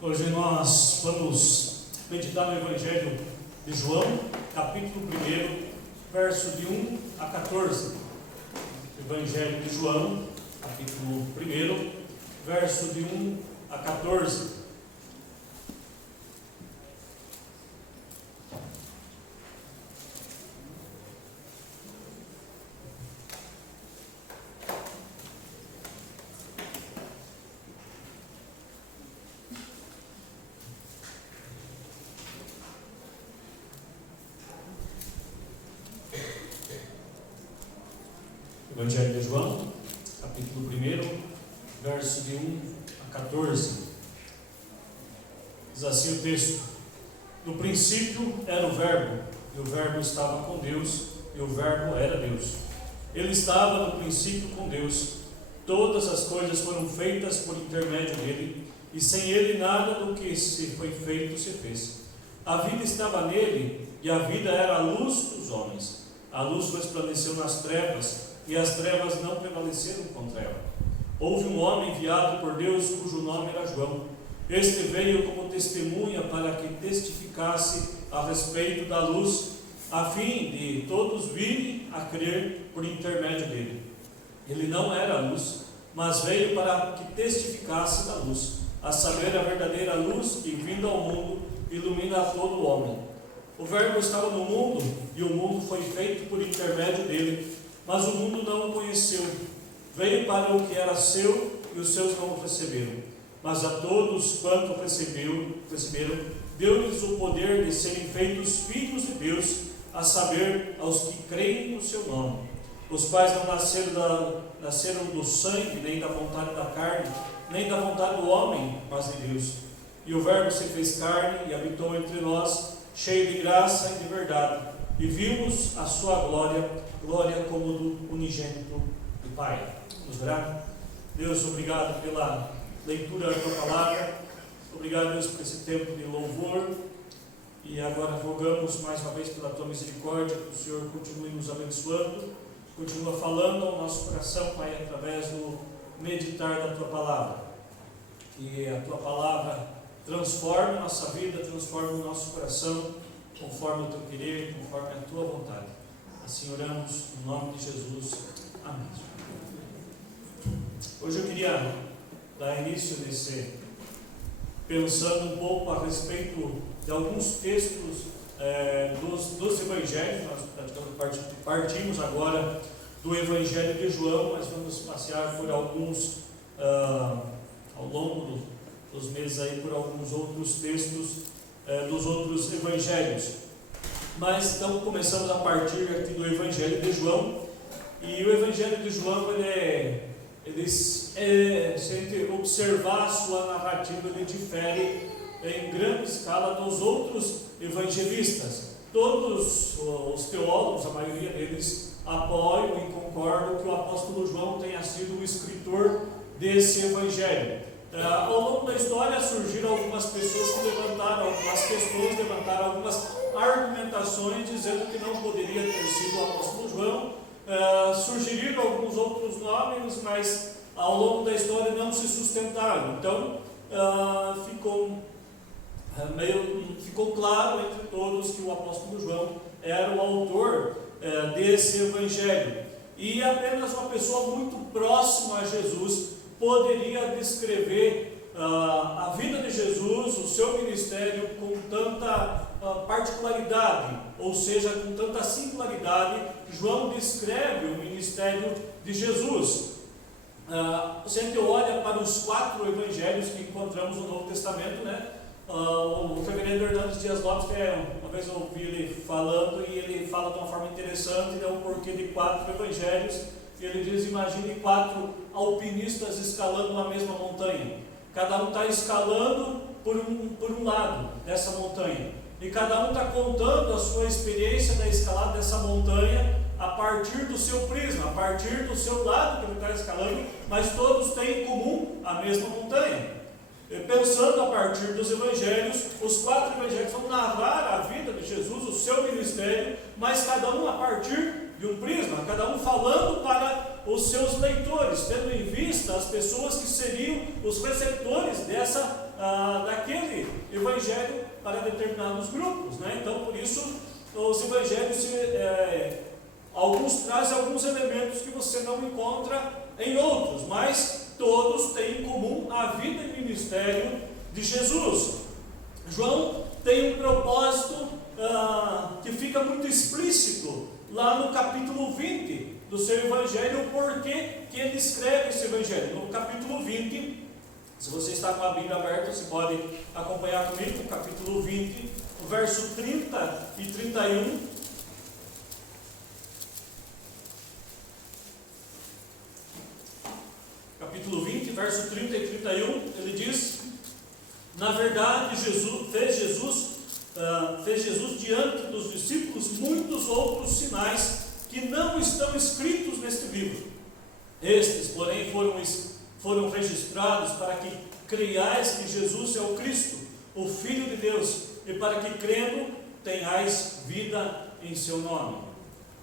Hoje nós vamos meditar no Evangelho de João, capítulo 1, verso de 1 a 14. Evangelho de João, capítulo 1, verso de 1 a 14. Evangelho de João, capítulo 1, verso de 1 a 14. Diz assim o texto: No princípio era o Verbo, e o Verbo estava com Deus, e o Verbo era Deus. Ele estava no princípio com Deus. Todas as coisas foram feitas por intermédio dele, e sem ele nada do que se foi feito se fez. A vida estava nele, e a vida era a luz dos homens. A luz resplandeceu nas trevas, e as trevas não prevaleceram contra ela. Houve um homem enviado por Deus, cujo nome era João. Este veio como testemunha para que testificasse a respeito da luz, a fim de todos virem a crer por intermédio dele. Ele não era a luz, mas veio para que testificasse da luz, a saber, a verdadeira luz que, vindo ao mundo, ilumina a todo homem. O Verbo estava no mundo, e o mundo foi feito por intermédio dele, mas o mundo não o conheceu. Veio para o que era seu, e os seus não o receberam. Mas a todos quanto receberam, deu-lhes o poder de serem feitos filhos de Deus, a saber, aos que creem no seu nome, os quais não nasceram do sangue, nem da vontade da carne, nem da vontade do homem, mas de Deus. E o Verbo se fez carne e habitou entre nós, cheio de graça e de verdade, e vimos a sua glória como do unigênito do Pai. Vamos orar? Deus, obrigado pela leitura da tua palavra, obrigado, Deus, por esse tempo de louvor, e agora rogamos mais uma vez pela tua misericórdia, que o Senhor continue nos abençoando, continua falando ao nosso coração, Pai, através do meditar da tua palavra, que a tua palavra transforme a nossa vida, transforme o nosso coração, conforme o teu querer, conforme a tua vontade. Assim oramos, no nome de Jesus. Amém. Hoje eu queria dar início pensando um pouco a respeito de alguns textos dos evangelhos. Nós partimos agora do Evangelho de João, mas vamos passear por alguns, ao longo dos meses aí, por alguns outros textos dos outros evangelhos. Mas então começamos a partir aqui do Evangelho de João, e o Evangelho de João, se a gente observar a sua narrativa, ele difere em grande escala dos outros evangelistas. Todos os teólogos, a maioria deles, apoiam e concordam que o apóstolo João tenha sido o escritor desse evangelho. Ao longo da história surgiram algumas pessoas que levantaram algumas questões, levantaram algumas argumentações dizendo que não poderia ter sido o apóstolo João. Surgiram alguns outros nomes, mas ao longo da história não se sustentaram. Então ficou claro entre todos que o apóstolo João era o autor desse evangelho, e apenas uma pessoa muito próxima a Jesus poderia descrever a vida de Jesus, o seu ministério, com tanta particularidade, ou seja, com tanta singularidade. João descreve o ministério de Jesus. Se a gente olha para os 4 evangelhos que encontramos no Novo Testamento, o reverendo Hernandes Dias Lopes, uma vez eu ouvi ele falando, e ele fala de uma forma interessante, o porquê de 4 evangelhos. Ele diz: imagine 4 alpinistas escalando uma mesma montanha. Cada um está escalando por um lado dessa montanha, e cada um está contando a sua experiência da escalada dessa montanha a partir do seu prisma, a partir do seu lado que ele está escalando, mas todos têm em comum a mesma montanha. Pensando a partir dos evangelhos, os 4 evangelhos vão narrar a vida de Jesus, o seu ministério, mas cada um a partir de um prisma, cada um falando para os seus leitores, tendo em vista as pessoas que seriam os receptores daquele determinados grupos, né? Então, por isso, os evangelhos, alguns trazem alguns elementos que você não encontra em outros, mas todos têm em comum a vida e ministério de Jesus. João tem um propósito que fica muito explícito lá no capítulo 20 do seu evangelho, o porquê que ele escreve esse evangelho. No capítulo 20, se você está com a Bíblia aberta, você pode acompanhar comigo, no capítulo 20, o verso 30 e 31. Capítulo 20, verso 30 e 31, ele diz: na verdade, fez Jesus diante dos discípulos muitos outros sinais que não estão escritos neste livro. Estes, porém, foram registrados para que creiais que Jesus é o Cristo, o Filho de Deus, e para que, crendo, tenhais vida em seu nome.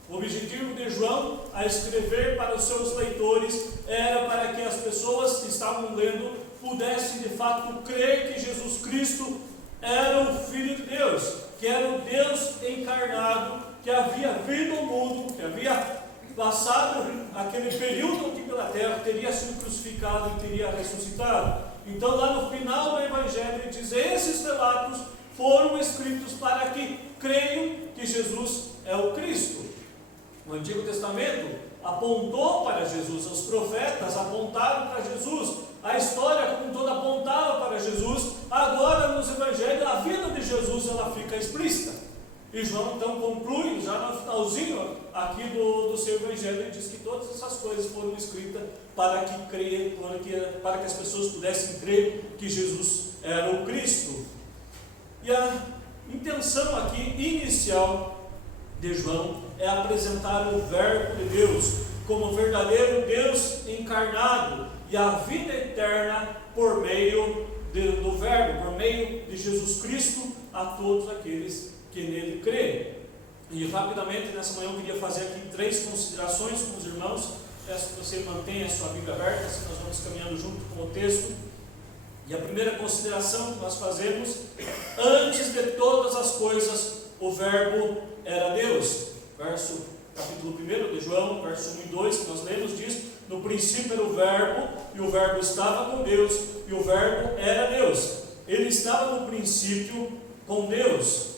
O objetivo de João a escrever para os seus leitores era para que as pessoas que estavam lendo pudessem de fato crer que Jesus Cristo era o Filho de Deus, que era o Deus encarnado, que havia vindo ao mundo, que havia passado aquele período aqui pela terra, teria sido crucificado e teria ressuscitado. Então, lá no final do Evangelho, ele diz: esses relatos foram escritos para que creiam que Jesus é o Cristo. O Antigo Testamento apontou para Jesus, os profetas apontaram para Jesus, a história como toda apontava para Jesus. Agora, nos Evangelhos, a vida de Jesus ela fica explícita. E João então conclui, já no finalzinho aqui do seu Evangelho, e diz que todas essas coisas foram escritas para que as pessoas pudessem crer que Jesus era o Cristo. E a intenção aqui inicial de João é apresentar o Verbo de Deus como verdadeiro Deus encarnado e a vida eterna por meio do Verbo, por meio de Jesus Cristo, a todos aqueles que nele creem. E rapidamente nessa manhã eu queria fazer aqui 3 considerações com os irmãos. Peço que você mantenha a sua Bíblia aberta, assim nós vamos caminhando junto com o texto. E a primeira consideração que nós fazemos: antes de todas as coisas, o Verbo era Deus. Capítulo 1 de João, verso 1 e 2, que nós lemos, diz: no princípio era o Verbo, e o Verbo estava com Deus, e o Verbo era Deus. Ele estava no princípio com Deus.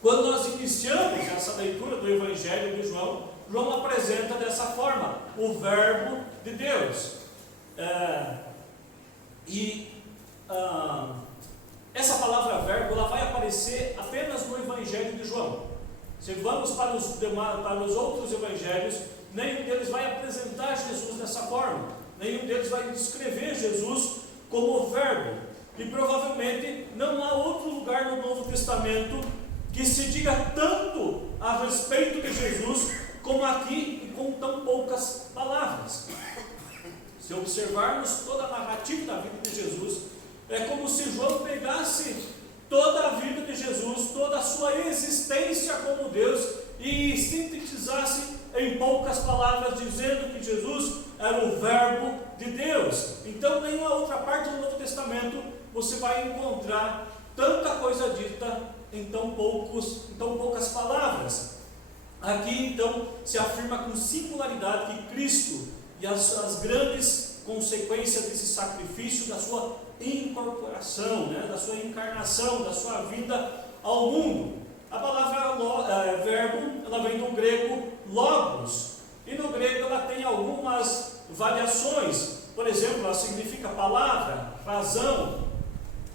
Quando nós iniciamos essa leitura do Evangelho de João, João apresenta dessa forma o Verbo de Deus. Essa palavra verbo ela vai aparecer apenas no Evangelho de João. Se vamos para os outros evangelhos, nenhum deles vai apresentar Jesus dessa forma, nenhum deles vai descrever Jesus como verbo. E provavelmente não há outro lugar no Novo Testamento que se diga tanto a respeito de Jesus como aqui e com tão poucas palavras. Se observarmos toda a narrativa da vida de Jesus, é como se João pegasse toda a vida de Jesus, toda a sua existência como Deus, e sintetizasse em poucas palavras, dizendo que Jesus era o Verbo de Deus. Então, nenhuma outra parte do Novo Testamento você vai encontrar tanta coisa dita em tão poucas palavras. Aqui, então, se afirma com singularidade que Cristo e as grandes consequências desse sacrifício, da sua incorporação, da sua encarnação, da sua vinda ao mundo. A palavra verbo, ela vem do grego logos, e no grego ela tem algumas variações. Por exemplo, ela significa palavra, razão.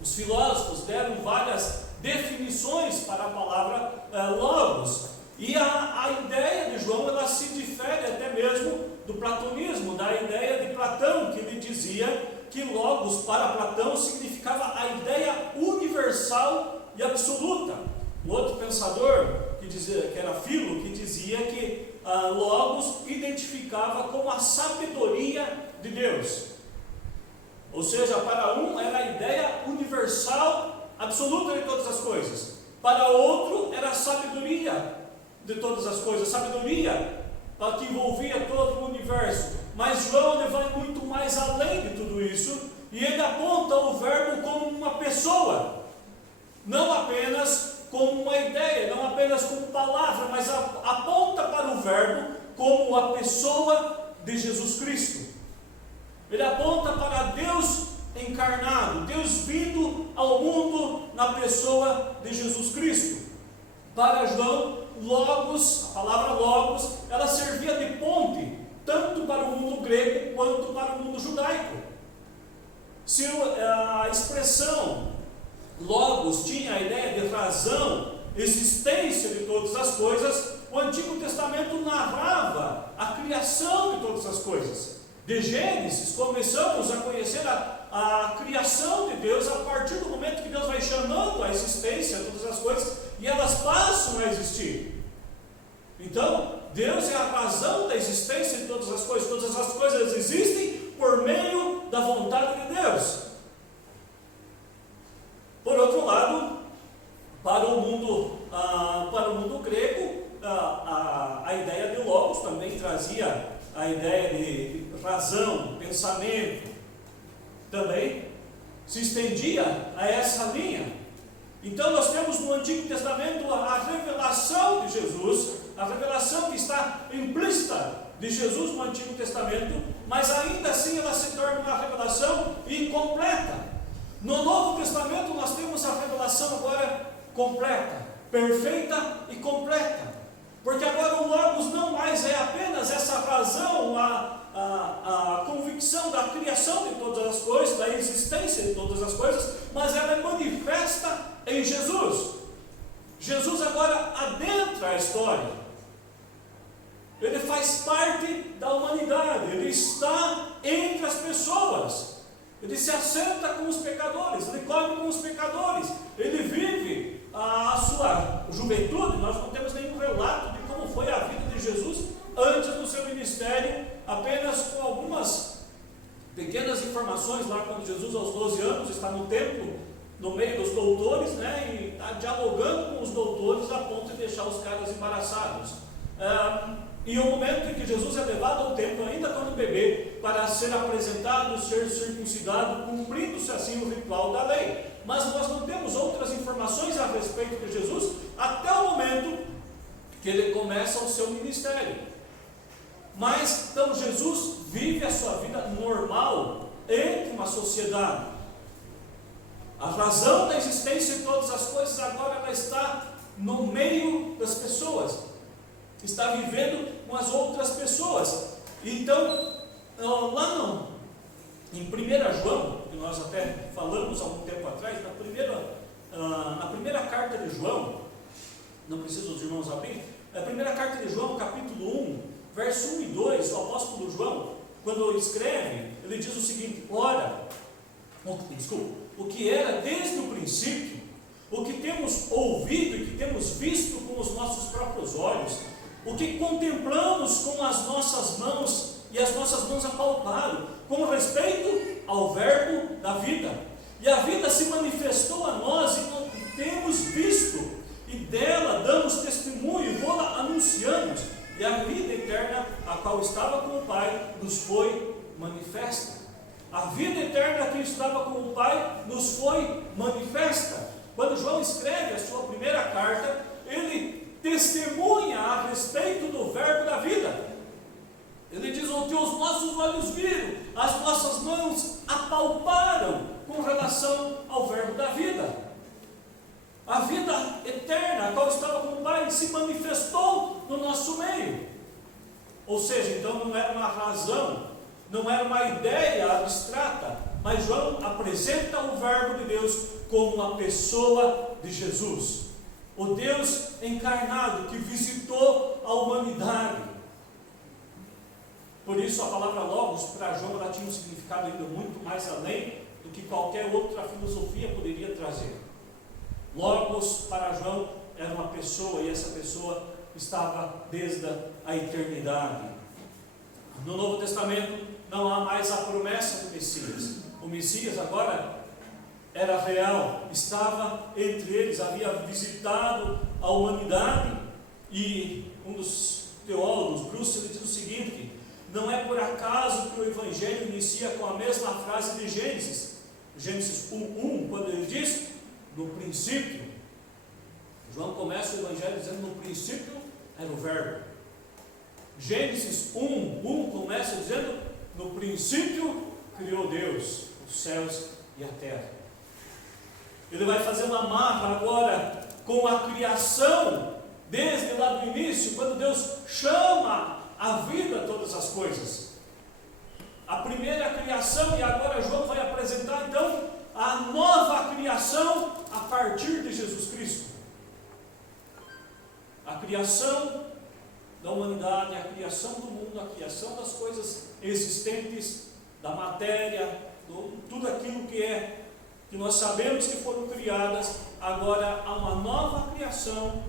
Os filósofos deram várias definições para a palavra logos, e a ideia de João ela se difere até mesmo do platonismo, da ideia de Platão, que ele dizia que logos para Platão significava a ideia universal e absoluta. Um outro pensador, que era Filo, que dizia que logos identificava como a sabedoria de Deus. Ou seja, para um era a ideia universal, absoluta de todas as coisas. Para outro era a sabedoria de todas as coisas, sabedoria que envolvia todo o universo. Mas João ele vai muito mais além de tudo isso, e ele aponta o Verbo como uma pessoa, não apenas como uma ideia, não apenas como palavra, mas aponta para o Verbo como a pessoa de Jesus Cristo. Ele aponta para Deus encarnado, Deus vindo ao mundo na pessoa de Jesus Cristo. Para João, Logos, a palavra Logos, ela servia de ponte, tanto para o mundo grego quanto para o mundo judaico. Se a expressão Logos tinha a ideia de razão, existência de todas as coisas, o Antigo Testamento narrava a criação de todas as coisas. De Gênesis, começamos a conhecer a criação de Deus a partir do momento que Deus vai chamando a existência todas as coisas e elas passam a existir. Então, Deus é a razão da existência de todas as coisas existem por meio da vontade de Deus. Por outro lado, para o mundo grego, a ideia de Logos também trazia a ideia de razão, pensamento, também se estendia a essa linha. Então nós temos no Antigo Testamento a revelação de Jesus, a revelação que está implícita de Jesus no Antigo Testamento, mas ainda assim ela se torna uma revelação incompleta. No Novo Testamento nós temos a revelação agora completa, perfeita e completa. Porque agora o Logos não mais é apenas essa razão, a convicção da criação de todas as coisas, da existência de todas as coisas, mas ela é manifesta em Jesus. Jesus agora adentra a história. Ele faz parte da humanidade, ele está entre as pessoas. Ele se assenta com os pecadores, ele come com os pecadores, ele vive a sua juventude. Nós não temos nenhum relato de como foi a vida de Jesus antes do seu ministério, apenas com algumas pequenas informações lá quando Jesus aos 12 anos está no templo, no meio dos doutores, e está dialogando com os doutores a ponto de deixar os caras embaraçados. E o momento em que Jesus é levado ao templo, ainda quando bebê, para ser apresentado, ser circuncidado, cumprindo-se assim o ritual da lei. Mas nós não temos outras informações a respeito de Jesus até o momento que ele começa o seu ministério. Mas então Jesus vive a sua vida normal entre uma sociedade. A razão da existência de todas as coisas agora ela está no meio das pessoas, está vivendo com as outras pessoas. Então, lá em 1 João, que nós até falamos há um tempo atrás, na primeira carta de João, não precisa os irmãos abrir, a primeira carta de João, capítulo 1, verso 1 e 2, o apóstolo João, quando escreve, ele diz o seguinte: o que era desde o princípio, o que temos ouvido e que temos visto com os nossos próprios olhos, o que contemplamos com as nossas mãos e as nossas mãos apalparam, com respeito ao verbo da vida. E a vida se manifestou a nós e temos visto, e dela damos testemunho e vô-la anunciamos. E a vida eterna, a qual estava com o Pai, nos foi manifesta. A vida eterna que estava com o Pai nos foi manifesta. Quando João escreve a sua primeira carta, ele testemunha a respeito do verbo da vida. Ele diz: o que os nossos olhos viram, as nossas mãos apalparam com relação ao verbo da vida. A vida eterna, a qual estava com o Pai, se manifestou no nosso meio. Ou seja, então não era uma razão, não era uma ideia abstrata, mas João apresenta o verbo de Deus como uma pessoa de Jesus, o Deus encarnado que visitou a humanidade. Por isso a palavra Logos para João ela tinha um significado ainda muito mais além do que qualquer outra filosofia poderia trazer. Logos para João era uma pessoa, e essa pessoa estava desde a eternidade. No Novo Testamento não há mais a promessa do Messias. O Messias agora era real, estava entre eles, havia visitado a humanidade. E um dos teólogos, Bruce, ele diz o seguinte: não é por acaso que o Evangelho inicia com a mesma frase de Gênesis 1:1, quando ele diz: no princípio, João começa o Evangelho dizendo: no princípio era o Verbo. Gênesis 1 começa dizendo: no princípio criou Deus os céus e a terra. Ele vai fazer uma amarra agora com a criação, desde lá do início, quando Deus chama à vida todas as coisas. A primeira criação, e agora João vai apresentar então a nova criação a partir de Jesus Cristo. A criação da humanidade, a criação do mundo, a criação das coisas existentes, da matéria, tudo aquilo que nós sabemos que foram criadas. Agora há uma nova criação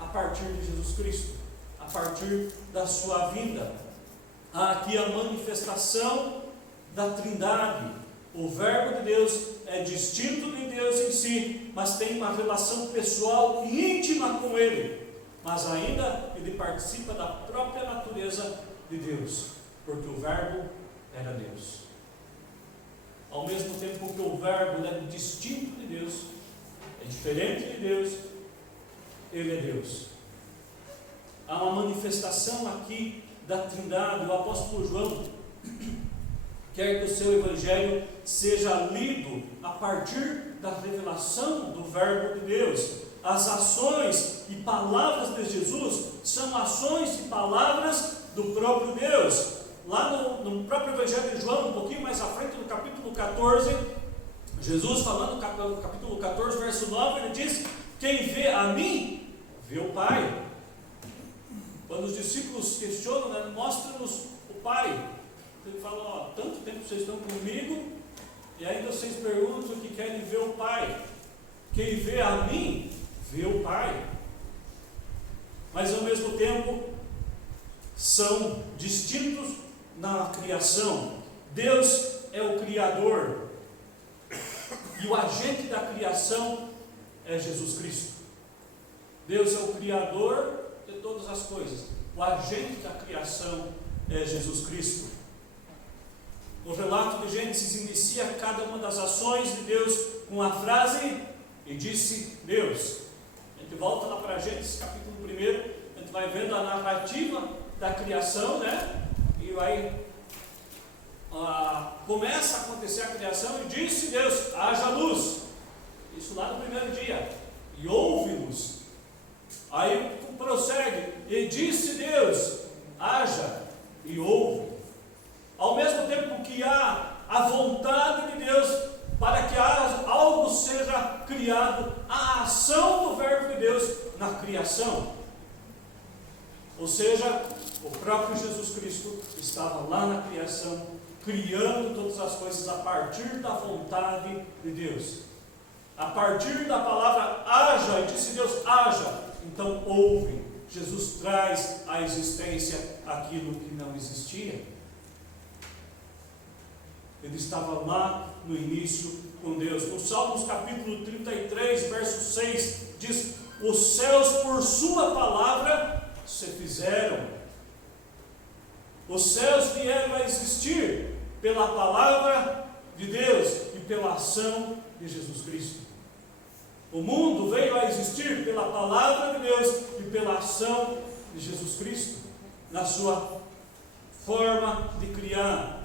a partir de Jesus Cristo, a partir da sua vinda. Há aqui a manifestação da Trindade. O Verbo de Deus é distinto de Deus em si, mas tem uma relação pessoal e íntima com Ele. Mas ainda Ele participa da própria natureza de Deus, porque o Verbo era Deus. Ao mesmo tempo que o Verbo é distinto de Deus, é diferente de Deus, Ele é Deus. Há uma manifestação aqui da Trindade. O apóstolo João quer que o seu Evangelho seja lido a partir da revelação do Verbo de Deus. As ações e palavras de Jesus são ações e palavras do próprio Deus. Lá no próprio Evangelho de João, um pouquinho mais à frente, no capítulo 14, Jesus falando no capítulo 14, verso 9, ele diz: quem vê a mim, vê o Pai. Quando os discípulos questionam, né, mostra-nos o Pai. Ele fala: tanto tempo vocês estão comigo, e ainda vocês perguntam que querem ver o Pai. Quem vê a mim, vê o Pai. Mas ao mesmo tempo, são distintos na criação. Deus é o Criador, e o agente da criação é Jesus Cristo. Deus é o Criador de todas as coisas. O agente da criação é Jesus Cristo. O relato de Gênesis inicia cada uma das ações de Deus com a frase: e disse Deus. A gente volta lá para Gênesis capítulo 1, a gente vai vendo a narrativa da criação, né? E vai começa a acontecer a criação, e disse Deus: haja luz. Isso lá no primeiro dia. E houve-luz. Aí prossegue: e disse Deus: haja, e houve. Ao mesmo tempo que há a vontade de Deus para que algo seja criado, a ação do Verbo de Deus na criação. Ou seja, o próprio Jesus Cristo estava lá na criação, criando todas as coisas a partir da vontade de Deus. A partir da palavra haja, e disse Deus: haja, então houve. Jesus traz à existência aquilo que não existia. Ele estava lá no início com Deus. No Salmos capítulo 33, verso 6, diz: os céus por sua palavra se fizeram. Os céus vieram a existir pela palavra de Deus e pela ação de Jesus Cristo. O mundo veio a existir pela palavra de Deus e pela ação de Jesus Cristo, na sua forma de criar.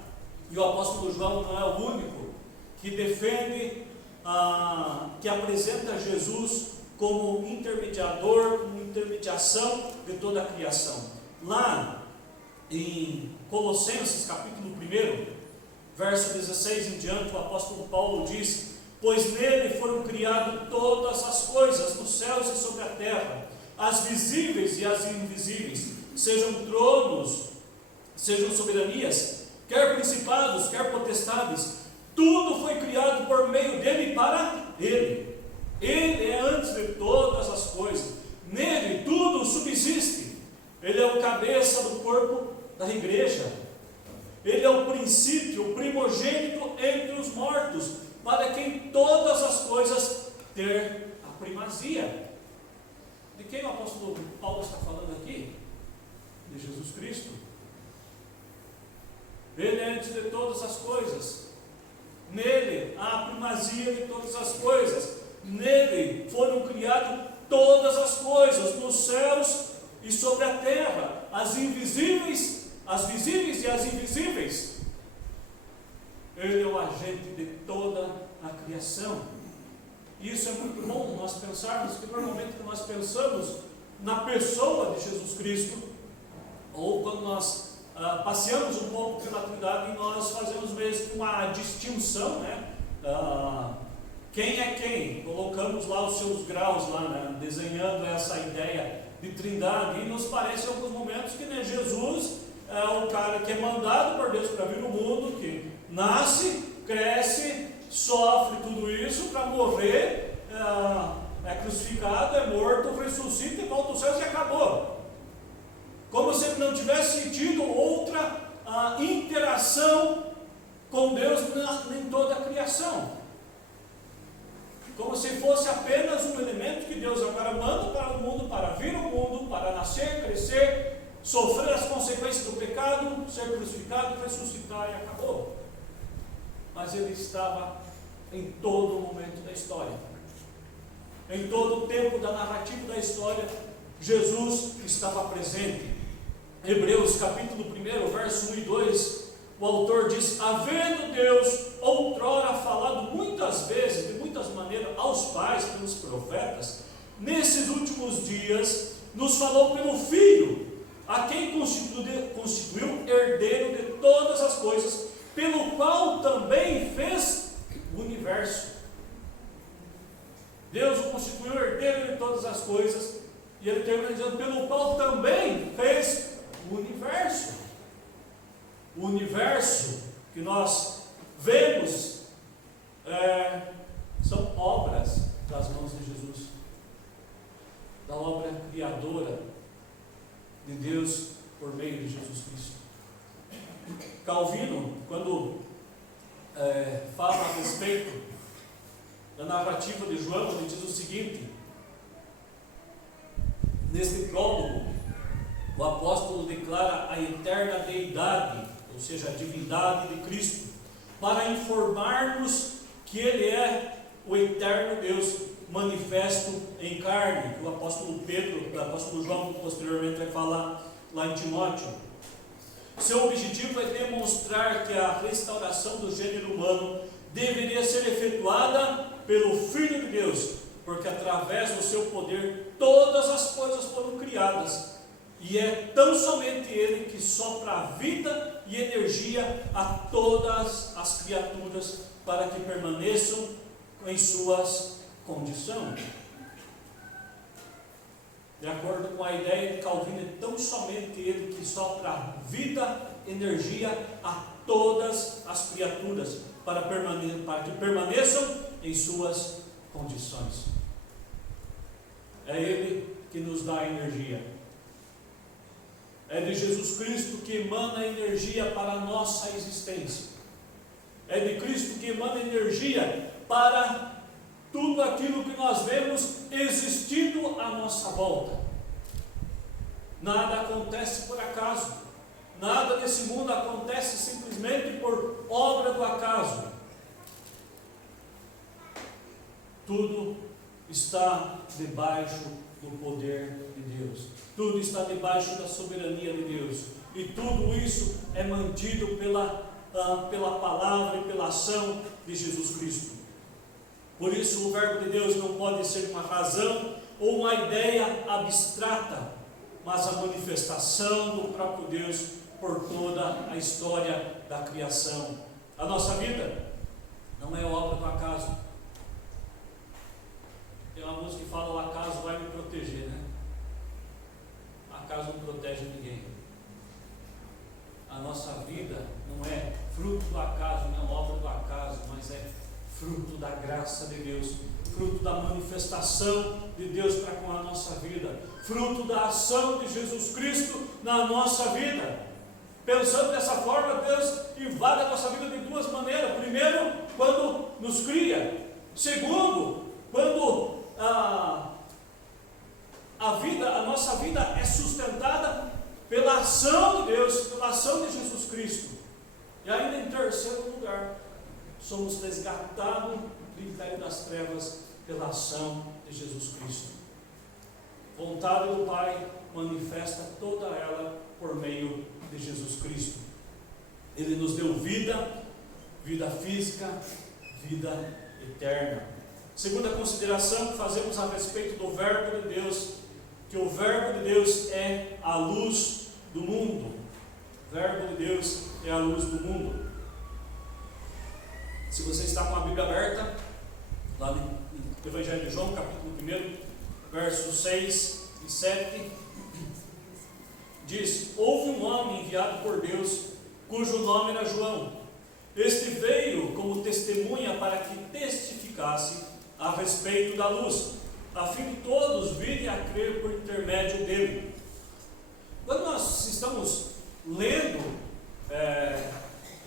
E o apóstolo João não é o único que defende, que apresenta Jesus como intermediador, como intermediação de toda a criação. Lá em Colossenses capítulo 1, verso 16 em diante, o apóstolo Paulo diz: pois nele foram criadas todas as coisas, nos céus e sobre a terra, as visíveis e as invisíveis, sejam tronos, sejam soberanias, quer principados, quer potestades, tudo foi criado por meio dele e para ele. Ele é antes de todas as coisas, nele tudo subsiste. Ele é o cabeça do corpo da igreja. Ele é o princípio, o primogênito entre os mortos, para quem todas as coisas ter a primazia. De quem o apóstolo Paulo está falando aqui? De Jesus Cristo. Ele é antes de todas as coisas. Nele há a primazia de todas as coisas. Nele foram criadas todas as coisas nos céus e sobre a terra, as invisíveis, as visíveis e as invisíveis. Ele é o agente de toda a criação. E isso é muito bom nós pensarmos, que normalmente nós pensamos na pessoa de Jesus Cristo, ou quando nós passeamos um pouco pela Trindade, e nós fazemos mesmo uma distinção, né? Quem é quem? Colocamos lá os seus graus, lá, né? Desenhando essa ideia de Trindade, e nos parece em alguns momentos que, né, Jesus é o cara que é mandado por Deus para vir no mundo, que nasce, cresce, sofre tudo isso para morrer, é crucificado, é morto, ressuscita e volta aos céus e acabou. Como se ele não tivesse tido outra interação com Deus em toda a criação. Como se fosse apenas um elemento que Deus agora manda para o mundo, para vir ao mundo, para nascer, crescer, sofrer as consequências do pecado, ser crucificado, ressuscitar e acabou. Mas ele estava em todo o momento da história. Em todo o tempo da narrativa da história, Jesus estava presente. Hebreus capítulo 1, verso 1 e 2, o autor diz: havendo Deus outrora falado muitas vezes, de muitas maneiras, aos pais, pelos profetas, nesses últimos dias, nos falou pelo Filho, a quem constituiu herdeiro de todas as coisas, pelo qual também fez o universo. Deus o constituiu herdeiro de todas as coisas, e ele termina dizendo, pelo qual também fez o universo. O universo que nós vemos são obras das mãos de Jesus, da obra criadora de Deus por meio de Jesus Cristo. Calvino, quando fala a respeito da narrativa de João, ele diz o seguinte: neste prólogo, o apóstolo declara a eterna deidade, ou seja, a divindade de Cristo, para informar-nos que Ele é o eterno Deus manifesto em carne, que o apóstolo Pedro, o apóstolo João posteriormente vai falar lá em Timóteo. Seu objetivo é demonstrar que a restauração do gênero humano deveria ser efetuada pelo Filho de Deus, porque através do seu poder todas as coisas foram criadas, e é tão somente Ele que sopra vida e energia a todas as criaturas para que permaneçam em suas condições. De acordo com a ideia de Calvino, é tão somente Ele que sopra vida, energia a todas as criaturas para que permaneçam em suas condições. É Ele que nos dá a energia. É de Jesus Cristo que emana energia para a nossa existência. É de Cristo que emana energia para tudo aquilo que nós vemos existindo à nossa volta. Nada acontece por acaso. Nada nesse mundo acontece simplesmente por obra do acaso. Tudo está debaixo do poder de Deus. Tudo está debaixo da soberania de Deus. E tudo isso é mantido pela palavra e pela ação de Jesus Cristo. Por isso o verbo de Deus não pode ser uma razão ou uma ideia abstrata, mas a manifestação do próprio Deus por toda a história da criação. A nossa vida não é obra do acaso. Tem uma música que fala: o acaso vai me proteger, né? O acaso não protege ninguém. A nossa vida não é fruto do acaso, não é obra do acaso, mas é fruto da graça de Deus, fruto da manifestação de Deus para com a nossa vida, fruto da ação de Jesus Cristo na nossa vida. Pensando dessa forma, Deus invade a nossa vida de duas maneiras. Primeiro, quando nos cria. Segundo, quando a nossa vida é sustentada pela ação de Deus, pela ação de Jesus Cristo. E ainda em terceiro lugar, somos resgatados do império das trevas pela ação de Jesus Cristo. vontade do Pai manifesta toda ela por meio de Jesus Cristo. Ele nos deu vida, vida física, vida eterna. Segunda consideração que fazemos a respeito do Verbo de Deus, que o Verbo de Deus é a luz do mundo. O Verbo de Deus é a luz do mundo. Se você está com a Bíblia aberta, lá no Evangelho de João, capítulo 1, versos 6 e 7, diz: houve um homem enviado por Deus, cujo nome era João. Este veio como testemunha para que testificasse a respeito da luz, a fim de todos virem a crer por intermédio dele. Quando nós estamos lendo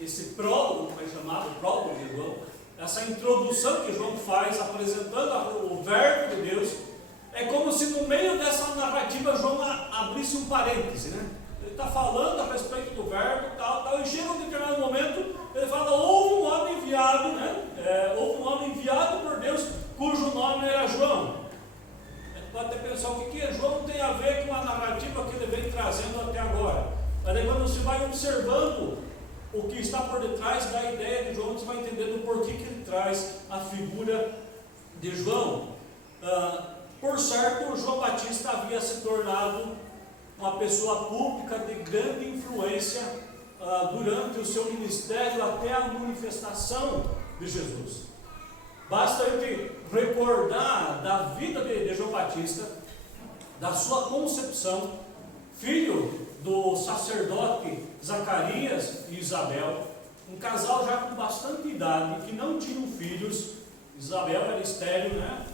esse prólogo, que é chamado prólogo de João, essa introdução que João faz apresentando o Verbo de Deus, é como se no meio dessa narrativa João abrisse um parêntese, né? Ele está falando a respeito do Verbo, e chega um determinado momento, ele fala: houve um homem enviado, né? Houve um homem enviado por Deus, cujo nome era João. Pode até pensar, o que João tem a ver com a narrativa que ele vem trazendo até agora? Mas aí, quando você vai observando o que está por detrás da ideia de João, você vai entendendo por que ele traz a figura de João. Por certo, João Batista havia se tornado uma pessoa pública de grande influência durante o seu ministério até a manifestação de Jesus. Basta recordar da vida de João Batista, da sua concepção, filho do sacerdote Zacarias e Isabel, um casal já com bastante idade, que não tinham filhos. Isabel era estéril, né?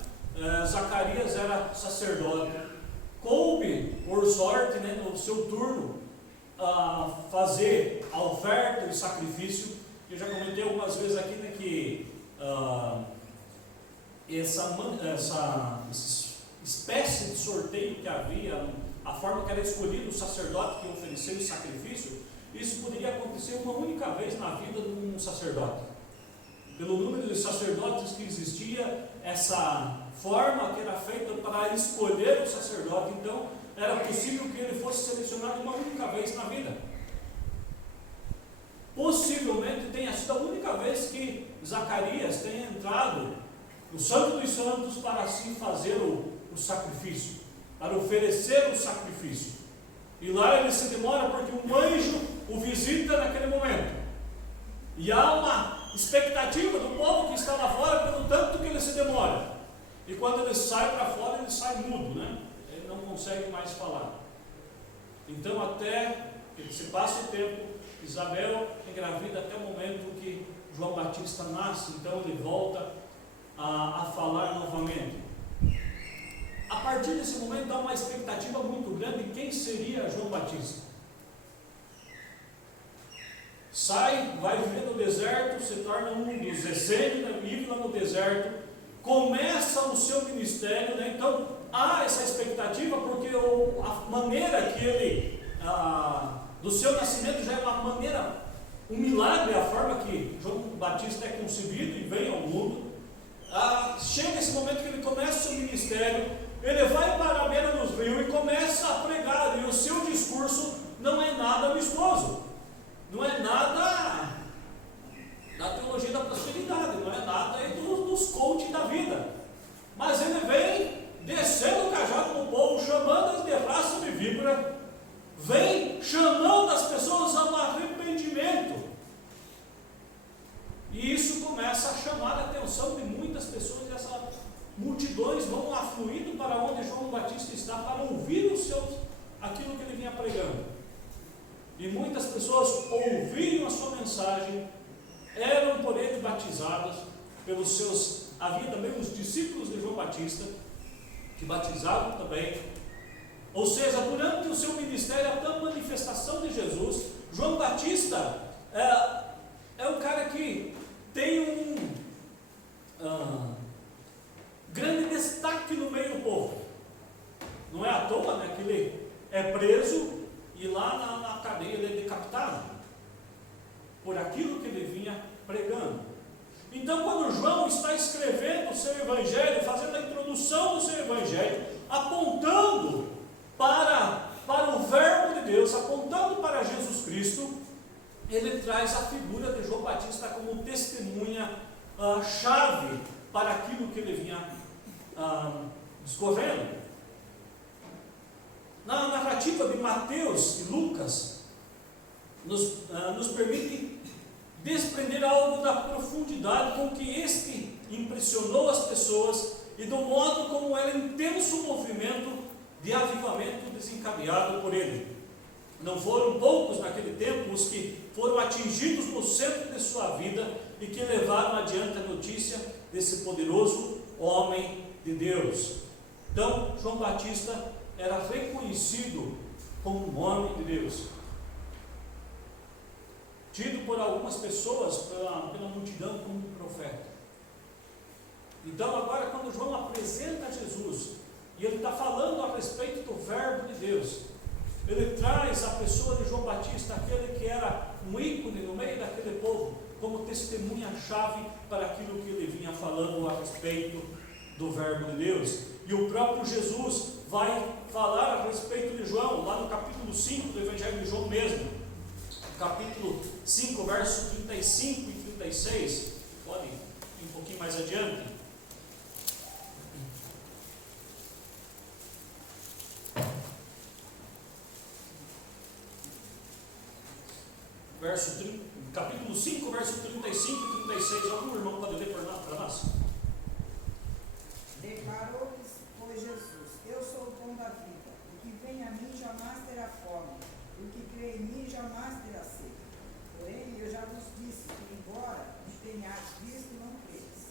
Zacarias era sacerdote. Coube, por sorte, né, no seu turno, fazer a oferta e sacrifício. Eu já comentei algumas vezes aqui, né, que essa espécie de sorteio que havia, a forma que era escolhido o sacerdote que ofereceu o sacrifício, isso poderia acontecer uma única vez na vida de um sacerdote. Pelo número de sacerdotes que existia, essa forma que era feita para escolher o sacerdote, então era possível que ele fosse selecionado uma única vez na vida. Possivelmente tenha sido a única vez que Zacarias tenha entrado no Santo dos Santos para assim fazer o sacrifício, para oferecer o sacrifício. E lá ele se demora porque um anjo o visita naquele momento. E há uma expectativa do povo que está lá fora pelo tanto que ele se demora. E quando ele sai para fora, ele sai mudo, né? Ele não consegue mais falar. Então, até que se passa o tempo, Isabel engravida até o momento que João Batista nasce. Então ele volta a falar novamente. A partir desse momento há uma expectativa muito grande de quem seria João Batista. Sai, vai viver no deserto, se torna um dos essênios, vive lá no deserto, começa o seu ministério, né? Então há essa expectativa porque a maneira que ele, do seu nascimento já é uma maneira, um milagre, a forma que João Batista é concebido e vem ao mundo. Chega esse momento que ele começa o seu ministério, ele vai para a beira dos rios e começa a pregar, e o seu discurso não é nada amistoso, não é nada da teologia da prosperidade, não é nada aí dos coach da vida, mas ele vem descendo o cajado no povo, chamando as de raça de víbora, vem chamando as pessoas ao arrependimento. E isso começa a chamar a atenção de muitas pessoas, e essas multidões vão afluindo para onde João Batista está para ouvir aquilo que ele vinha pregando. E muitas pessoas ouviram a sua mensagem, eram por ele batizadas pelos seus. Havia também os discípulos de João Batista que batizavam também. Ou seja, durante o seu ministério, até a manifestação de Jesus, João Batista é um cara que tem um grande destaque no meio do povo. Não é à toa, né, que ele é preso e lá na cadeia ele é decapitado por aquilo que ele vinha pregando. Então, quando João está escrevendo o seu evangelho, fazendo a introdução do seu evangelho, apontando para o Verbo de Deus, apontando para Jesus Cristo, ele traz a figura de João Batista como testemunha chave para aquilo que ele vinha discorrendo. Na narrativa de Mateus e Lucas, nos permite desprender algo da profundidade com que este impressionou as pessoas e do modo como era intenso o movimento de avivamento desencadeado por ele. Não foram poucos naquele tempo os que foram atingidos no centro de sua vida e que levaram adiante a notícia desse poderoso homem de Deus. Então, João Batista era reconhecido como um homem de Deus, tido por algumas pessoas, pela multidão, como um profeta. Então, agora, quando João apresenta Jesus, e ele está falando a respeito do Verbo de Deus, ele traz a pessoa de João Batista, aquele que era um ícone no meio daquele povo, como testemunha-chave para aquilo que ele vinha falando a respeito do Verbo de Deus. E o próprio Jesus vai falar a respeito de João, lá no capítulo 5 do Evangelho de João mesmo, capítulo 5, verso 35 e 36, pode ir um pouquinho mais adiante. Capítulo 5, verso 35 e 36, algum irmão pode ler para nós? Declarou-lhes, pois, Jesus: eu sou o pão da vida, o que vem a mim jamais terá fome, o que crê em mim jamais terá sede. Porém, eu já vos disse que, embora me tenhais visto, não credes.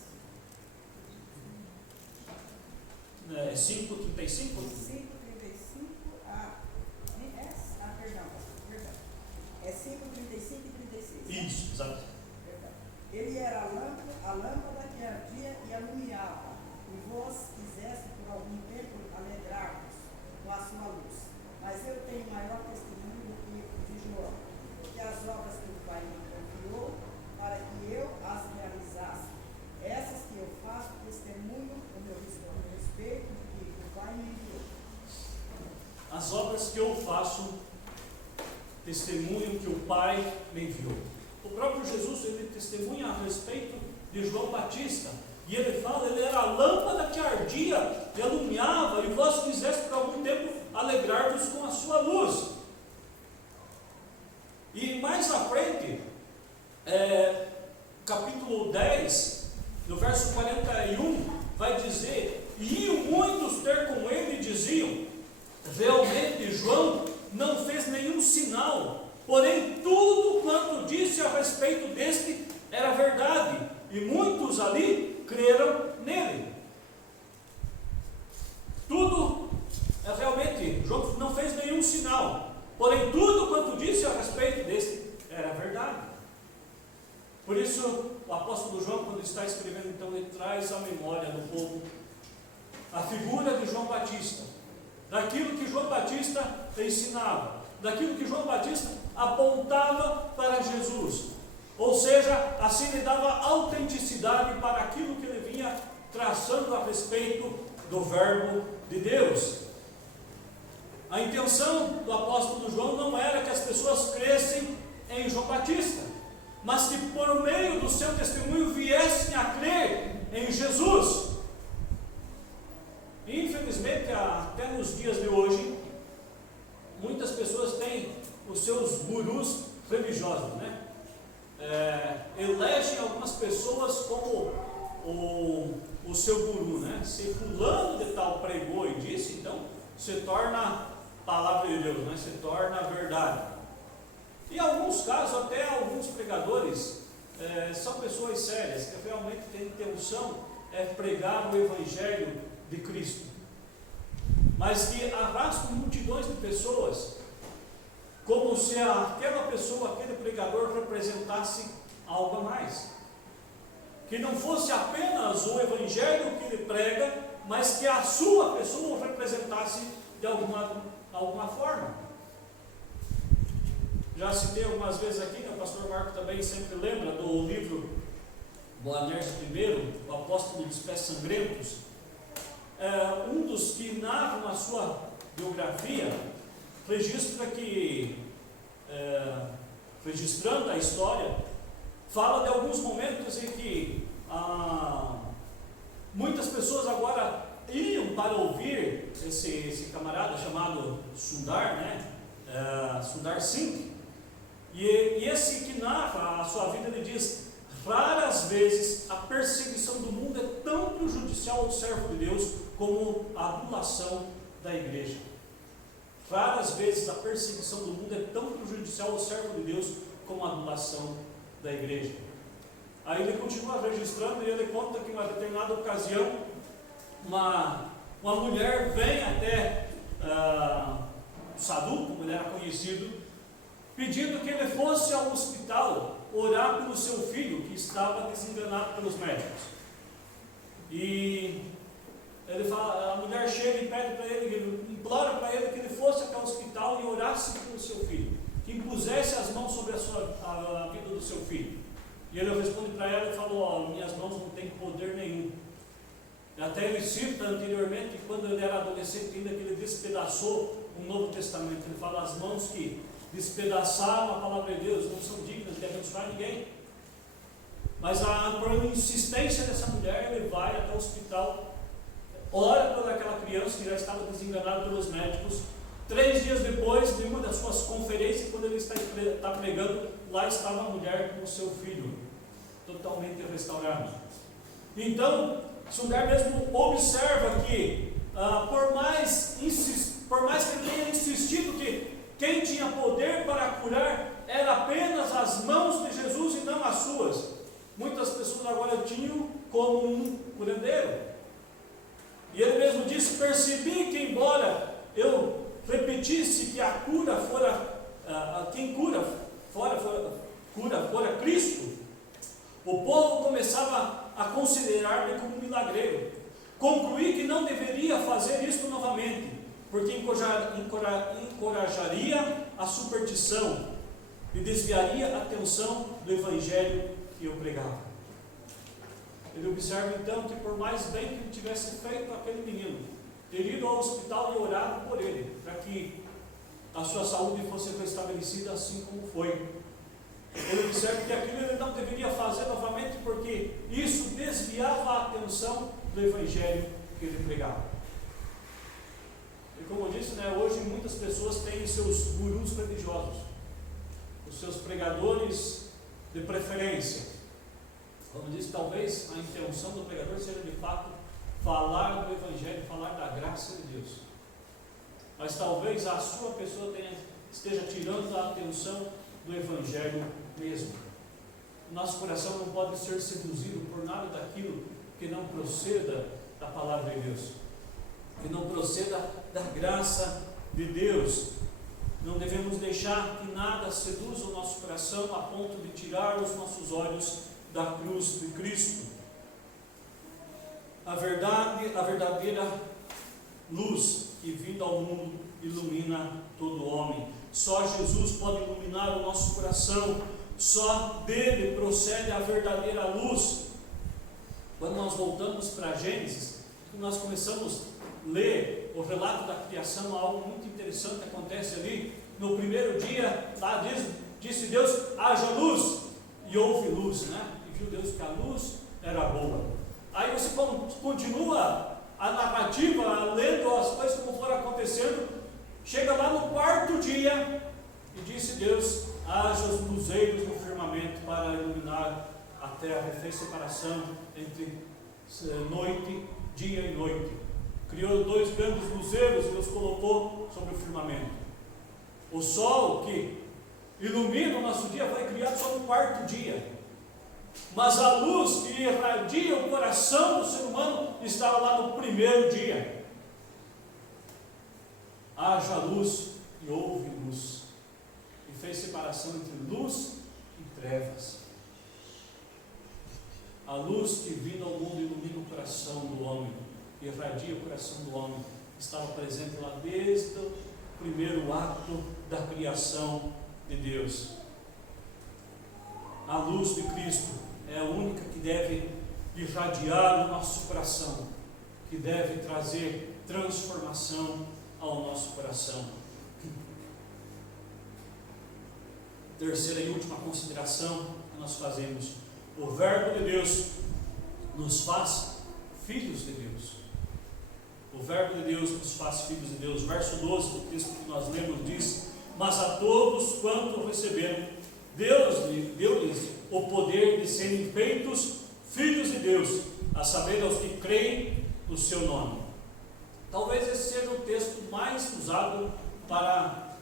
5:35? 5:35 é 5:35 e 36. Isso, exato. Ele era a lâmpada que ardia e alumiava, e vós quisesse por algum tempo alegrar-vos com a sua luz. Mas eu tenho maior testemunho do que o de João, porque as obras que o Pai me confiou, para que eu as realizasse, essas que eu faço testemunho do meu respeito de que o Pai me enviou. As obras que eu faço testemunho que o Pai me enviou. O próprio Jesus, ele testemunha a respeito de João Batista, e ele fala, ele era a lâmpada que ardia e alumiava, e vós quiseste por algum tempo alegrar-vos com a sua luz. E mais à frente, capítulo 10, no verso 41, vai dizer, e iam muitos ter com ele e diziam, realmente João não fez nenhum sinal, porém tudo quanto disse a respeito deste era verdade, e muitos ali creram nele. Tudo, realmente, João não fez nenhum sinal, porém tudo quanto disse a respeito deste era verdade. Por isso, o apóstolo João, quando está escrevendo, então, ele traz à memória do povo a figura de João Batista, daquilo que João Batista ensinava, daquilo que João Batista apontava para Jesus, ou seja, assim lhe dava autenticidade para aquilo que ele vinha traçando a respeito do Verbo de Deus. A intenção do apóstolo João não era que as pessoas crescem em João Batista, mas que por meio do seu testemunho viessem a crer em Jesus. Infelizmente, até nos dias de hoje, muitas pessoas têm os seus gurus religiosos, né? Elegem algumas pessoas como o seu guru, né? Se fulano de tal pregou e disse, então se torna palavra de Deus, né? Se torna verdade. E em alguns casos, até alguns pregadores são pessoas sérias, que realmente têm intenção pregar o Evangelho de Cristo, mas que arrastam multidões de pessoas, como se aquela pessoa, aquele pregador representasse algo a mais, que não fosse apenas o Evangelho que ele prega, mas que a sua pessoa o representasse de alguma forma. Já citei algumas vezes aqui, né, o pastor Marco também sempre lembra do livro Boanerges I, o apóstolo dos pés sangrentos. Um dos que narram a sua biografia registra que, registrando a história, fala de alguns momentos em que muitas pessoas agora iam para ouvir esse camarada chamado Sundar, né? Sundar Singh, e esse que narra a sua vida, ele diz: raras vezes a perseguição do mundo é tão prejudicial ao servo de Deus como a adulação da igreja. Raras vezes a perseguição do mundo é tão prejudicial ao servo de Deus como a adulação da igreja. Aí ele continua registrando e ele conta que em uma determinada ocasião uma mulher vem até o Sadhu, como ele era conhecido, pedindo que ele fosse ao hospital orar pelo seu filho que estava desenganado pelos médicos. E ele fala, a mulher chega e pede para ele, implora para ele que ele fosse até o hospital e orasse pelo seu filho, que impusesse as mãos sobre a vida do seu filho. E ele responde para ela e falou: minhas mãos não têm poder nenhum. Até ele cita anteriormente que quando ele era adolescente ainda, que ele despedaçou o Novo Testamento. Ele fala: as mãos que despedaçaram a palavra de Deus não são dignas de abençoar ninguém. Mas por insistência dessa mulher, ele vai até o hospital, ora por aquela criança que já estava desenganada pelos médicos. 3 dias depois, em uma das suas conferências, quando ele está pregando, lá estava a mulher com o seu filho, totalmente restaurado. Então, Sundar mesmo observa que, por mais que ele tenha insistido que quem tinha poder para curar era apenas as mãos de Jesus e não as suas, muitas pessoas agora tinham como um curandeiro. E ele mesmo disse: percebi que, embora eu repetisse que a cura fora, quem cura fora Cristo, o povo começava a considerar-me como um milagreiro. Concluí que não deveria fazer isto novamente, porque encorajaria a superstição e desviaria a atenção do evangelho que eu pregava. Ele observa então que, por mais bem que ele tivesse feito aquele menino, ter ido ao hospital e orado por ele, para que a sua saúde fosse restabelecida assim como foi, ele observa que aquilo ele não deveria fazer novamente, porque isso desviava a atenção do evangelho que ele pregava. E como eu disse, hoje muitas pessoas têm seus gurus religiosos, os seus pregadores de preferência. Como disse, talvez a intenção do pregador seja de fato falar do evangelho, falar da graça de Deus, mas talvez a sua pessoa esteja tirando a atenção do evangelho mesmo. Nosso coração não pode ser seduzido por nada daquilo que não proceda da palavra de Deus, que não proceda da graça de Deus. Não devemos deixar que nada seduza o nosso coração a ponto de tirar os nossos olhos da cruz de Cristo. A verdadeira luz que vindo ao mundo ilumina todo homem. Só Jesus pode iluminar o nosso coração, só dele procede a verdadeira luz. Quando nós voltamos para Gênesis, nós começamos a ler o relato da criação, algo muito interessante acontece ali. No primeiro dia, lá disse Deus: haja luz, e houve luz, e viu Deus que a luz era boa. Aí você continua a narrativa, lendo as coisas como foram acontecendo. Chega lá no 4º dia e disse Deus: haja os luzeiros no firmamento para iluminar a terra. E fez separação entre dia e noite. Criou 2 grandes luzeiros e os colocou sobre o firmamento. O sol que ilumina o nosso dia foi criado só no 4º dia. Mas a luz que irradia o coração do ser humano estava lá no 1º dia. Haja luz e houve luz. E fez separação entre luz e trevas. A luz que vindo ao mundo ilumina o coração do homem, irradia o coração do homem, estava presente lá desde o primeiro ato da criação de Deus. A luz de Cristo é a única que deve irradiar o nosso coração, que deve trazer transformação ao nosso coração. Terceira e última consideração que nós fazemos: o Verbo de Deus nos faz filhos de Deus. O Verbo de Deus nos faz filhos de Deus. Verso 12 do texto que nós lemos diz: mas a todos quanto receberam, deu-lhes o poder de serem feitos filhos de Deus, a saber, aos que creem no seu nome. Talvez esse seja o texto mais usado para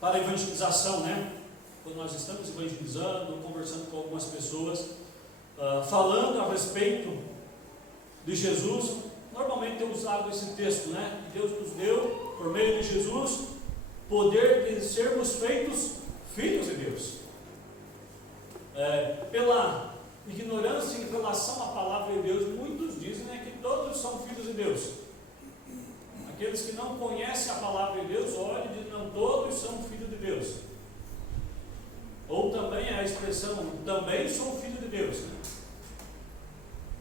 a evangelização, né? Quando nós estamos evangelizando, conversando com algumas pessoas, falando a respeito de Jesus, normalmente é usado esse texto, né? Deus nos deu, por meio de Jesus, poder de sermos feitos filhos de Deus. Pela ignorância em relação à palavra de Deus, muitos dizem, né, que todos são filhos de Deus. Aqueles que não conhecem a palavra de Deus olham e dizem: não, todos são filhos de Deus. Ou também a expressão: também sou filho de Deus, né?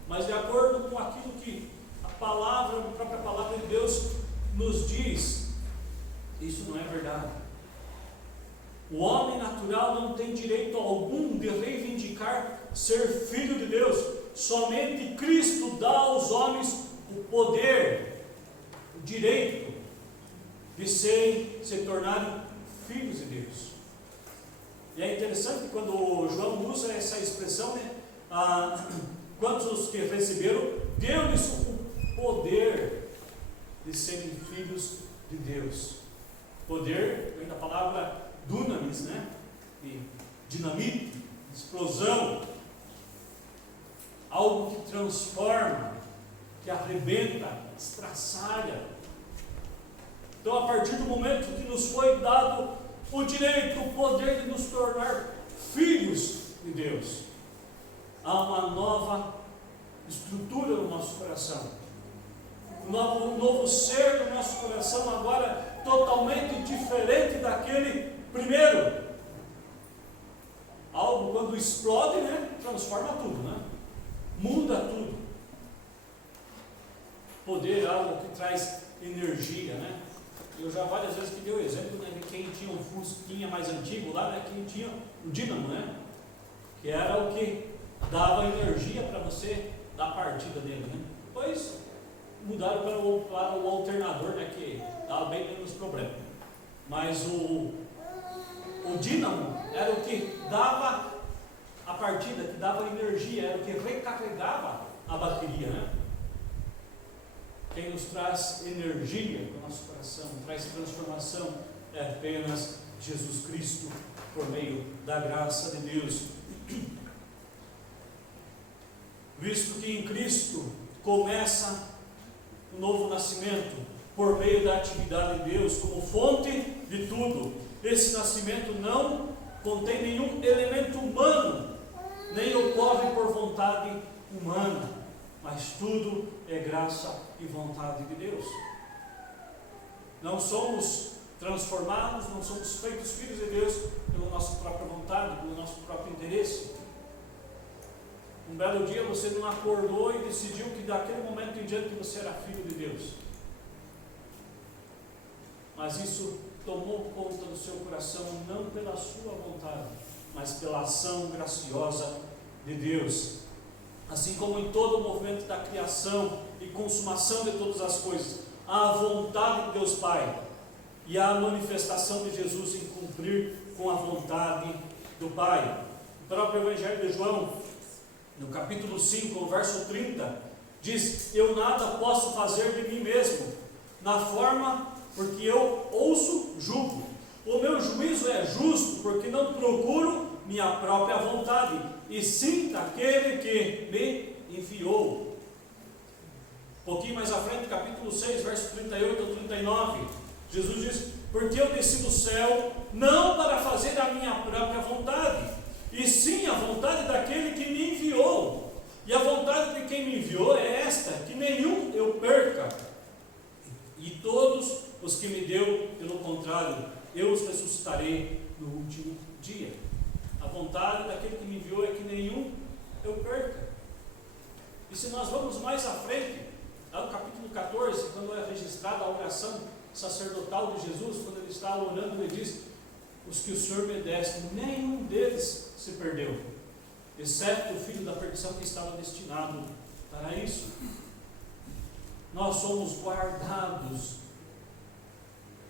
Mas de acordo com aquilo que a própria palavra de Deus nos diz, isso não é verdade. O homem natural não tem direito algum de reivindicar ser filho de Deus. Somente Cristo dá aos homens o poder, o direito de se tornarem filhos de Deus. E é interessante quando o João usa essa expressão, né? Quantos os que receberam, deu-lhes o poder de serem filhos de Deus. Poder vem da palavra dunamis, né? E dinamite, explosão, algo que transforma, que arrebenta, estraçalha. Então, a partir do momento que nos foi dado o direito, o poder de nos tornar filhos de Deus, há uma nova estrutura no nosso coração, um novo ser no nosso coração, agora totalmente diferente daquele primeiro. Algo quando explode, né, transforma tudo, né? Muda tudo. Poder é algo que traz energia, né? Eu já várias vezes que dei o exemplo, né, de quem tinha um Fusquinha mais antigo lá, né, quem tinha um dínamo, né, que era o que dava energia para você dar partida nele, né? Depois mudaram para o alternador, né, que dava bem menos problema. Mas o dínamo era o que dava a partida, que dava energia, era o que recarregava a bateria, né? Quem nos traz energia para o nosso coração, traz transformação, é apenas Jesus Cristo, por meio da graça de Deus. Visto que em Cristo começa o novo nascimento, por meio da atividade de Deus, como fonte de tudo. Esse nascimento não contém nenhum elemento humano, nem ocorre por vontade humana, mas tudo é graça e vontade de Deus. Não somos transformados, não somos feitos filhos de Deus pela nossa própria vontade, pelo nosso próprio interesse. Um belo dia você não acordou e decidiu que daquele momento em diante você era filho de Deus. Mas isso tomou conta do seu coração, não pela sua vontade, mas pela ação graciosa de Deus. Assim como em todo o movimento da criação e consumação de todas as coisas, há a vontade de Deus Pai e a manifestação de Jesus em cumprir com a vontade do Pai. O próprio Evangelho de João, no capítulo 5, no verso 30, diz: eu nada posso fazer de mim mesmo, na forma porque eu ouço, julgo. O meu juízo é justo, porque não procuro minha própria vontade, e sim daquele que me enviou. Um pouquinho mais à frente, capítulo 6, verso 38 ao 39, Jesus diz: porque eu desci do céu, não para fazer a minha própria vontade, e sim a vontade daquele que me enviou. E a vontade de quem me enviou é esta, que nenhum eu perca, e todos os que me deu, pelo contrário, eu os ressuscitarei no último dia. A vontade daquele que me enviou é que nenhum eu perca. E se nós vamos mais à frente, lá no capítulo 14, quando é registrada a oração sacerdotal de Jesus, quando ele estava orando, ele diz: os que o Senhor me deste, nenhum deles se perdeu, exceto o filho da perdição que estava destinado para isso. Nós somos guardados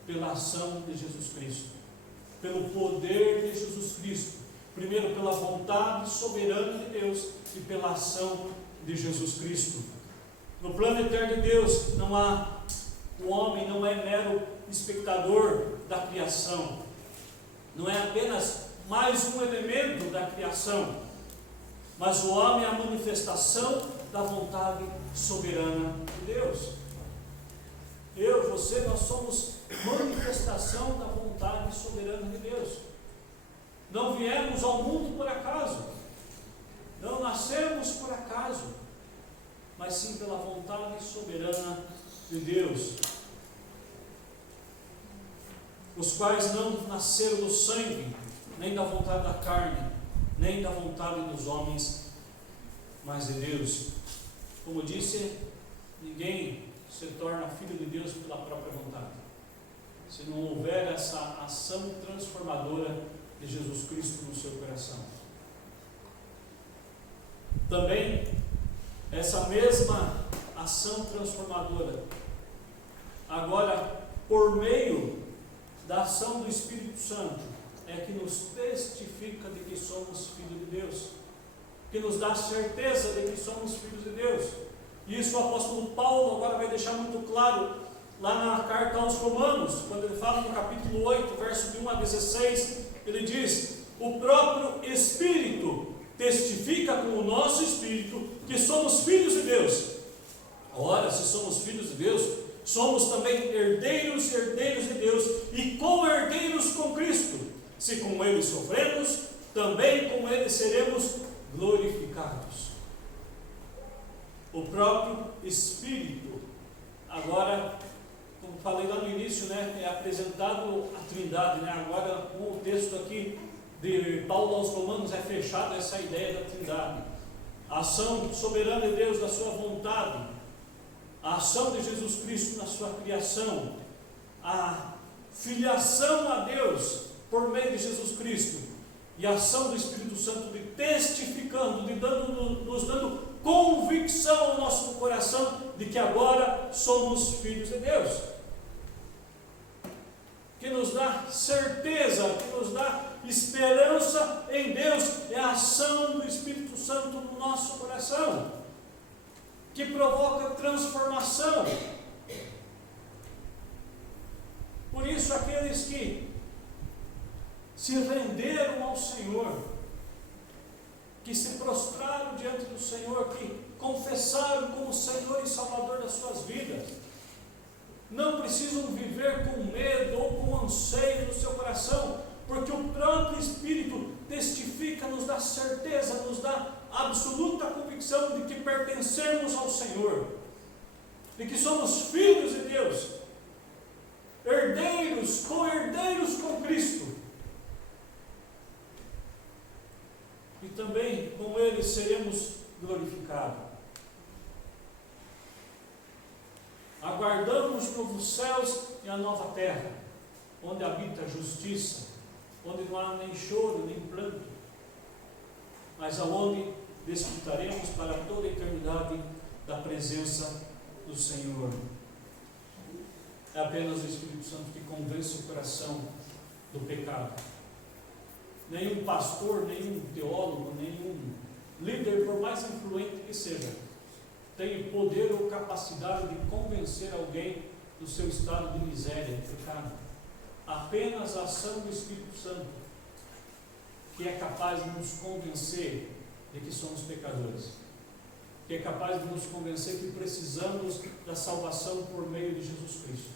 pela ação de Jesus Cristo, pelo poder de Jesus Cristo, primeiro pela vontade soberana de Deus e pela ação de Jesus Cristo. No plano eterno de Deus, o homem não é mero espectador da criação, não é apenas mais um elemento da criação, mas o homem é a manifestação da vontade soberana de Deus. Eu, você, nós somos manifestação da vontade soberana de Deus. Não viemos ao mundo por acaso, não nascemos por acaso, mas sim pela vontade soberana de Deus, os quais não nasceram do sangue, nem da vontade da carne, nem da vontade dos homens, mas de Deus. Como disse, ninguém se torna filho de Deus pela própria vontade, se não houver essa ação transformadora de Jesus Cristo no seu coração. Também essa mesma ação transformadora, agora por meio da ação do Espírito Santo, é que nos testifica de que somos filhos de Deus, que nos dá certeza de que somos filhos de Deus. E isso o apóstolo Paulo agora vai deixar muito claro lá na carta aos Romanos, quando ele fala no capítulo 8, verso de 1 a 16, ele diz: o próprio Espírito testifica com o nosso Espírito que somos filhos de Deus. Ora, se somos filhos de Deus, somos também herdeiros e herdeiros de Deus, e co-herdeiros com Cristo. Se com Ele sofremos, também com Ele seremos glorificados. O próprio Espírito, agora, como falei lá no início, é apresentado a Trindade, agora com o texto aqui de Paulo aos Romanos é fechada essa ideia da Trindade, a ação soberana de Deus da sua vontade, a ação de Jesus Cristo na sua criação, a filiação a Deus por meio de Jesus Cristo e a ação do Espírito Santo de testificando, nos dando convicção ao nosso coração de que agora somos filhos de Deus, que nos dá certeza, que nos dá esperança em Deus. É a ação do Espírito Santo no nosso coração, que provoca transformação. Por isso, aqueles que se renderam ao Senhor, que se prostraram diante do Senhor, que confessaram como Senhor e Salvador das suas vidas, não precisam viver com medo ou com anseio no seu coração, porque o próprio Espírito testifica, nos dá certeza, nos dá absoluta convicção de que pertencemos ao Senhor, de que somos filhos de Deus, herdeiros, co-herdeiros com Cristo, e também com Ele seremos glorificados. Aguardamos novos céus e a nova terra, onde habita a justiça, onde não há nem choro, nem pranto, mas aonde desfrutaremos para toda a eternidade da presença do Senhor. É apenas o Espírito Santo que convence o coração do pecado. Nenhum pastor, nenhum teólogo, nenhum líder, por mais influente que seja, tem poder ou capacidade de convencer alguém do seu estado de miséria, de pecado. Apenas a ação do Espírito Santo, que é capaz de nos convencer de que somos pecadores, que é capaz de nos convencer que precisamos da salvação por meio de Jesus Cristo.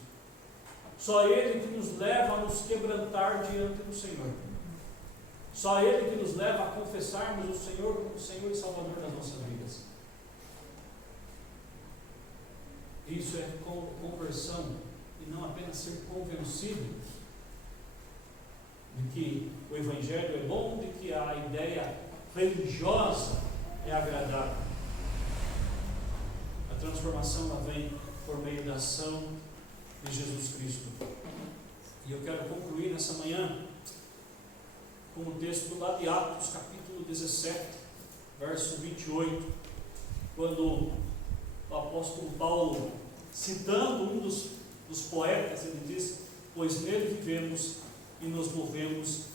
Só Ele que nos leva a nos quebrantar diante do Senhor. Só Ele que nos leva a confessarmos o Senhor como Senhor e Salvador das nossas vidas. Isso é conversão, e não apenas ser convencido de que o Evangelho é bom, de que a ideia religiosa é agradável. A transformação ela vem por meio da ação de Jesus Cristo. E eu quero concluir nessa manhã com o texto lá de Atos, capítulo 17, verso 28, quando o apóstolo Paulo, citando um dos poetas, ele diz: pois nele vivemos e nos movemos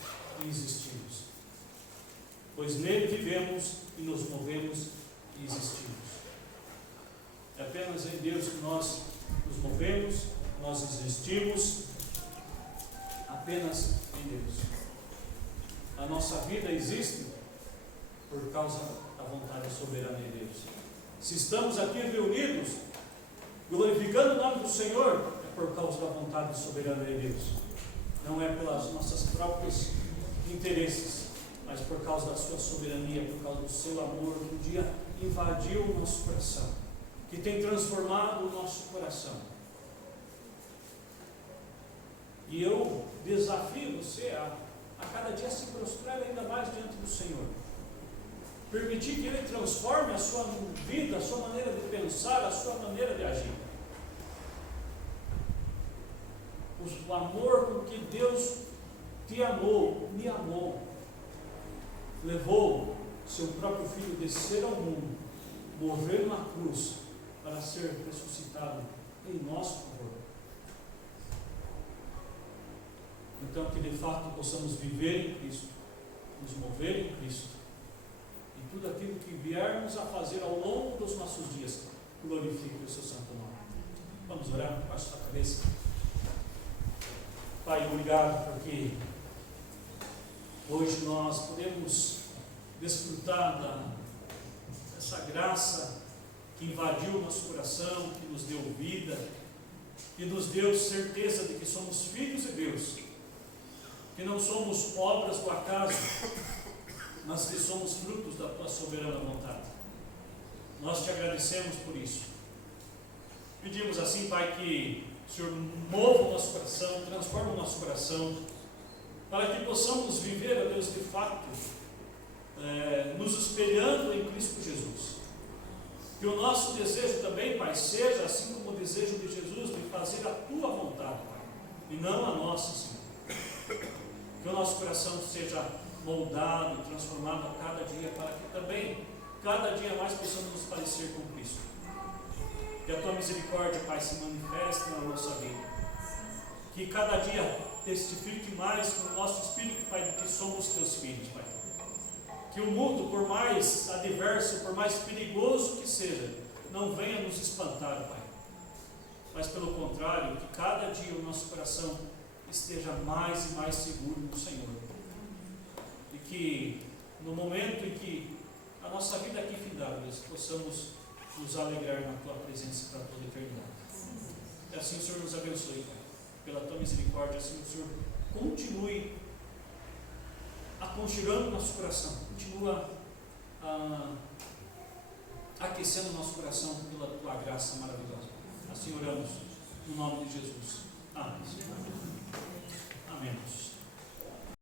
e existimos. Pois nele vivemos e nos movemos e existimos. É apenas em Deus que nós nos movemos, nós existimos, apenas em Deus. A nossa vida existe por causa da vontade soberana de Deus. Se estamos aqui reunidos, glorificando o nome do Senhor, é por causa da vontade soberana de Deus. Não é pelas nossas próprios interesses, mas por causa da sua soberania, por causa do seu amor, que um dia invadiu o nosso coração, que tem transformado o nosso coração. E eu desafio você a cada dia se prostrar ainda mais diante do Senhor. Permitir que Ele transforme a sua vida, a sua maneira de pensar, a sua maneira de agir. O amor com que Deus te amou, me amou, levou seu próprio Filho descer ao mundo, morrer na cruz, para ser ressuscitado em nosso favor. Então, que de fato possamos viver em Cristo, nos mover em Cristo, e tudo aquilo que viermos a fazer ao longo dos nossos dias, glorifique o seu santo nome. Vamos orar, baixe a cabeça. Pai, obrigado porque hoje nós podemos desfrutar dessa graça que invadiu o nosso coração, que nos deu vida, que nos deu certeza de que somos filhos de Deus, que não somos obras do acaso, mas que somos frutos da tua soberana vontade. Nós te agradecemos por isso. Pedimos assim, Pai, que o Senhor mova o nosso coração, transforma o nosso coração, para que possamos viver, ó Deus, de fato, nos espelhando em Cristo Jesus. Que o nosso desejo também, Pai, seja, assim como o desejo de Jesus, de fazer a tua vontade, Pai, e não a nossa, Senhor. Que o nosso coração seja moldado, transformado a cada dia, para que também, cada dia mais, possamos nos parecer com Cristo. Que a tua misericórdia, Pai, se manifeste na nossa vida. Que cada dia testifique mais com o nosso espírito, Pai, de que somos teus filhos, Pai. Que o mundo, por mais adverso, por mais perigoso que seja, não venha nos espantar, Pai. Mas pelo contrário, que cada dia o nosso coração esteja mais e mais seguro no Senhor. E que no momento em que a nossa vida aqui findar, Deus, possamos nos alegrar na tua presença para toda a eternidade. E assim o Senhor nos abençoe, Pai. Pela tua misericórdia, assim o Senhor continue aconchegando o nosso coração, continua aquecendo o nosso coração pela tua graça maravilhosa. Assim oramos no nome de Jesus. Amém. Amém.